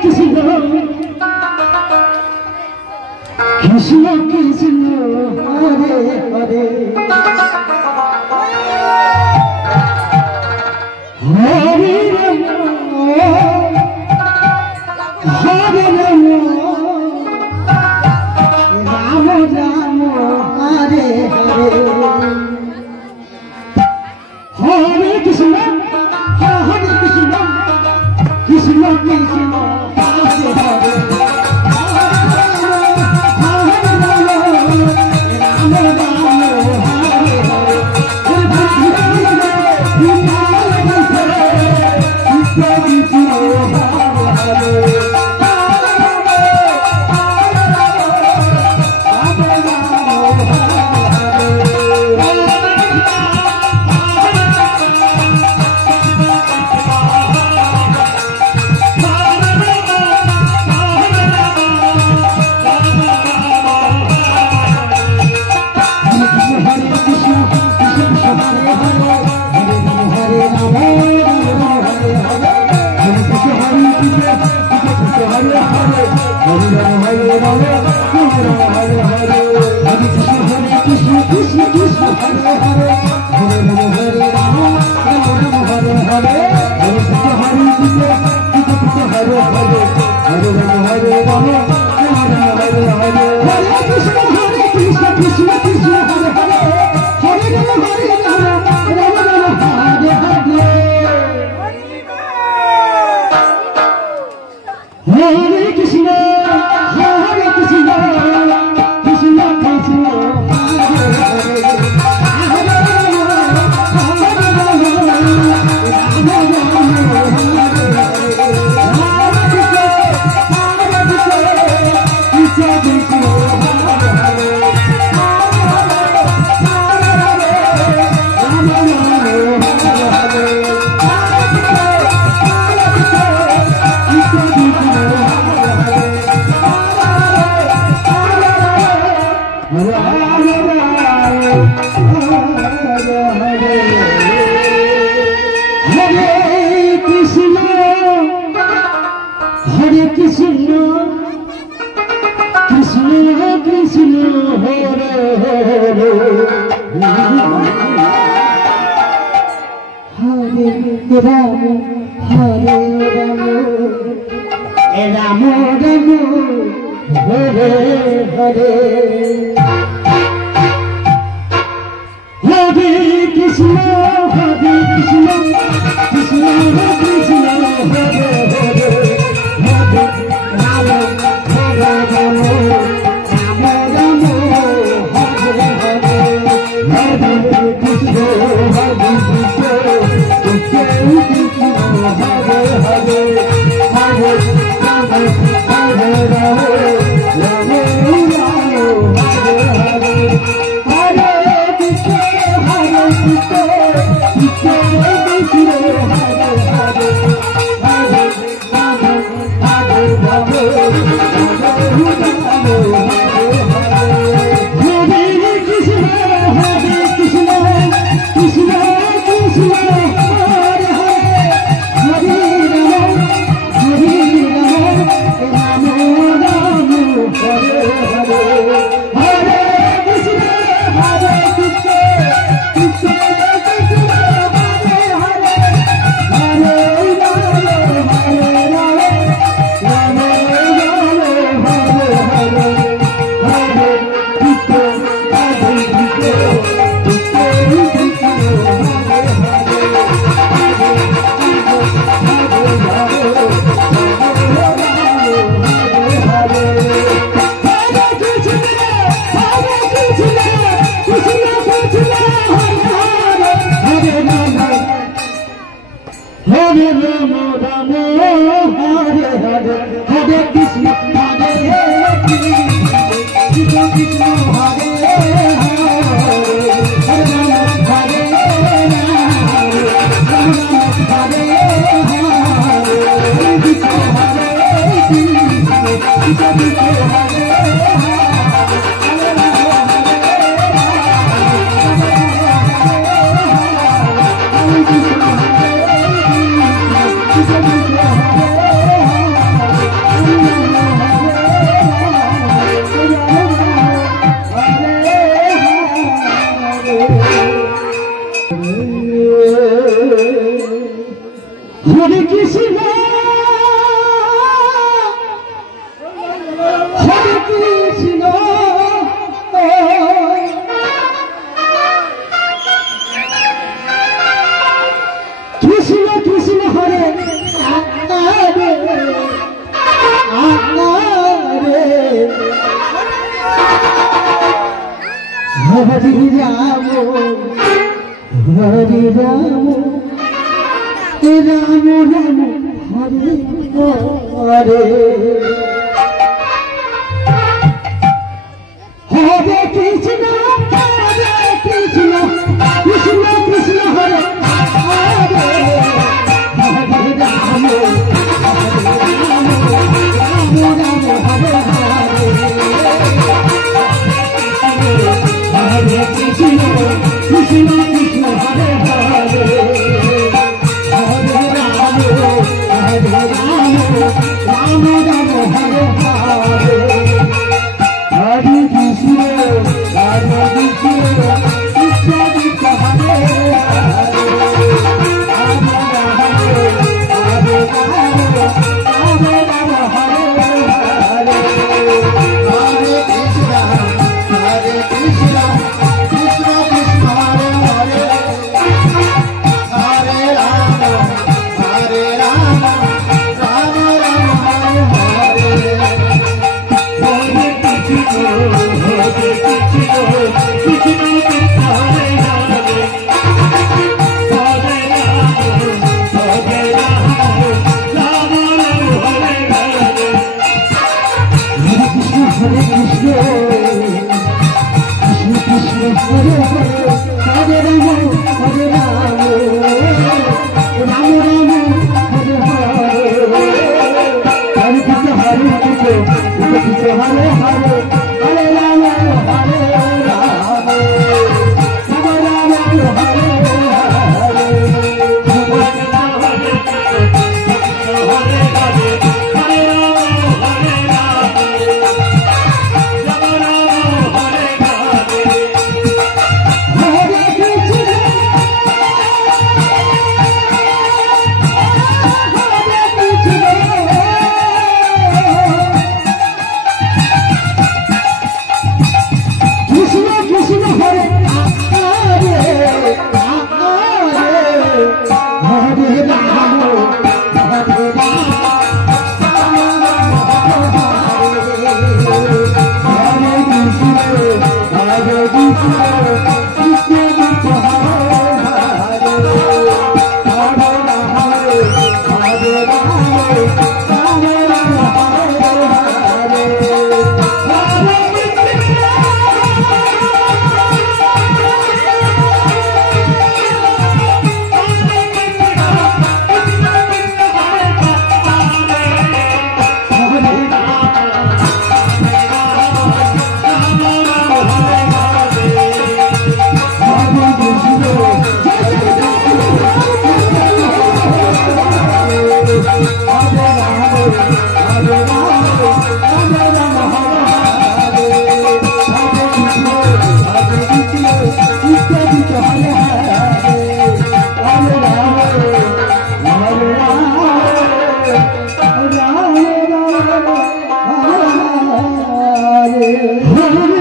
Krishna Krishna Hare Hare Hare Rama Hare Rama Rama Rama Hare Hare Hare Krishna Krishna Krishna Hare Hare হরে কৃষ্ণ হরে কৃষ্ণ কৃষ্ণ কৃষ্ণ হরে আকারে আকারে হরি রাম হরি রাম রাম রাম হরে হরে হরে কৃষ্ণ কৃষ্ণ কৃষ্ণ কৃষ্ণ হরে হরে হরে রাম রাম রাম হরে হরে কৃষ্ণ কৃষ্ণ কৃষ্ণ হরে হরে রাম রাম হরে হরে হরে কৃষ্ণ হরে কৃষ্ণ কৃষ্ণ কৃষ্ণ হরে হরে রাম রাম হরে রাম রাম হরে হরে হরে কৃষ্ণ কৃষ্ণ কৃষ্ণ কৃষ্ণ হরে হরে হরে রাম রাম রাম হরে হরে হরে কৃষ্ণ কৃষ্ণ কৃষ্ণ হরে হরে হরে রাম রাম হরে হরে হরে কৃষ্ণ কৃষ্ণ কৃষ্ণ হরে হরে হরে রাম হরে রাম রাম রাম হরে হরে হরে কৃষ্ণ হরে কৃষ্ণ হরে হরে হরে রাম হরে রাম রাম রাম হরে Hare